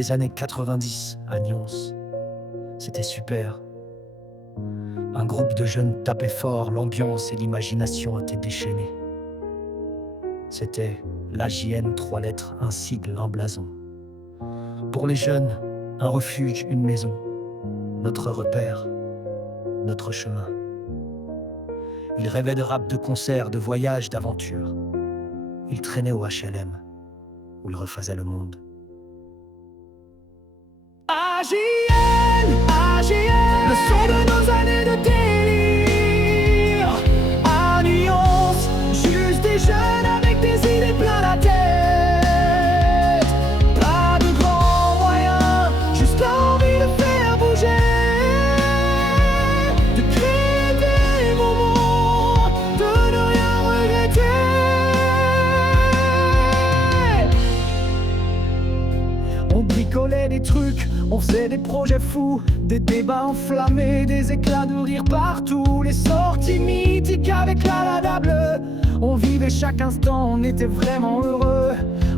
des années 90 à Nyons. C'était super. Un groupe de jeunes tapait fort, l'ambiance et l'imagination étaient déchaînées. C'était l'AJN, 3 lettres, un sigle, un blason. Pour les jeunes, un refuge, une maison. Notre repère, notre chemin. Ils rêvaient de rap, de concerts, de voyages, d'aventures. Ils traînaient au HLM, où ils refaisaient le monde. AJN, AJN, le son de nos années de délire. À Nyons, juste des jeunes avec des idées plein la tête. Pas de grands moyens, juste l'envie de faire bouger, de créer des moments, de ne rien regretter. On bricolait des trucs, on faisait des projets fous, des débats enflammés, des éclats de rire partout, les sorties mythiques avec la lada bleue. On vivait chaque instant, on était vraiment heureux.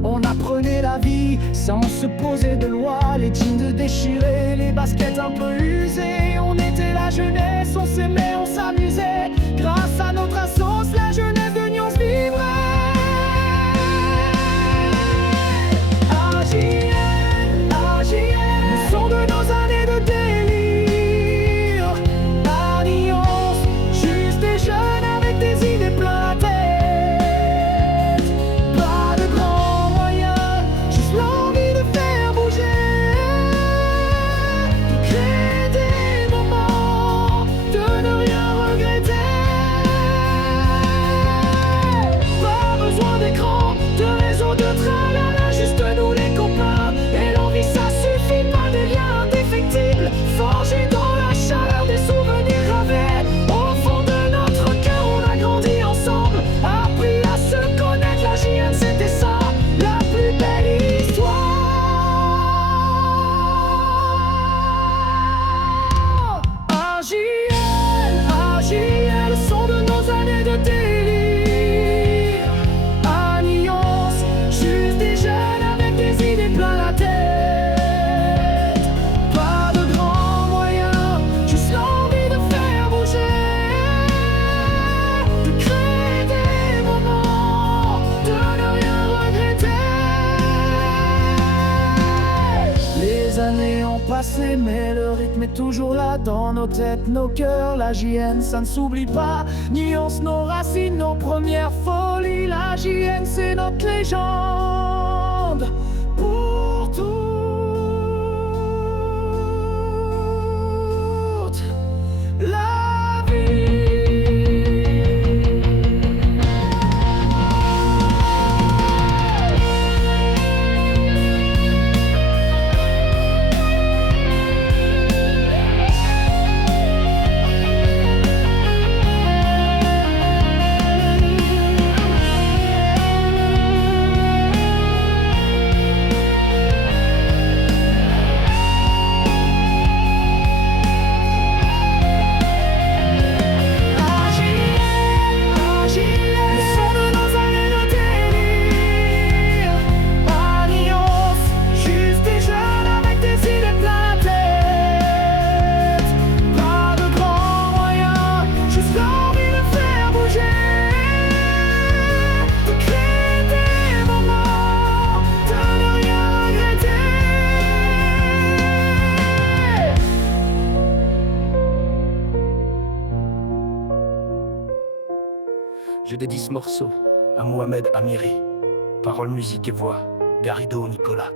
On apprenait la vie sans se poser de loi, les jeans déchirés, les baskets un peu usées. On était la jeunesse, on s'aimait, on s'amusait. Grâce à notre assos, la jeunesse de Nyons vivrait. AJN, AJN, le son de nos années de délire. À Nyons, juste des jeunes avec des idées plein la tête. Pas de grands moyens, juste l'envie de faire bouger, de créer des moments, de ne rien regretter. Pas besoin d'écran, de réseau, de tralala, juste nous les copains. Et l'envie, ça suffit, pas des liens indéfectibles, forgés dans la chaleur des souvenirs gravés. Au fond de notre cœur, on a grandi ensemble, appris à se connaître. La JN, c'était ça, la plus belle histoire. AJN, AJN, le son de nos années de délire. À Nyons, juste des jeunes avec des idées plein la tête. Pas de grands moyens, juste l'envie de faire bouger, de créer des moments, de ne rien regretter. Les années ont passé, mais le rythme est toujours là dans nos têtes, nos cœurs. La JN, ça ne s'oublie pas. Nyons, nos racines, nos premières folies. La JN, c'est notre légende pour toute la vie. Je dédie ce morceau à Mohamed Amiri. Paroles, musique et voix, Garrido Nicolas.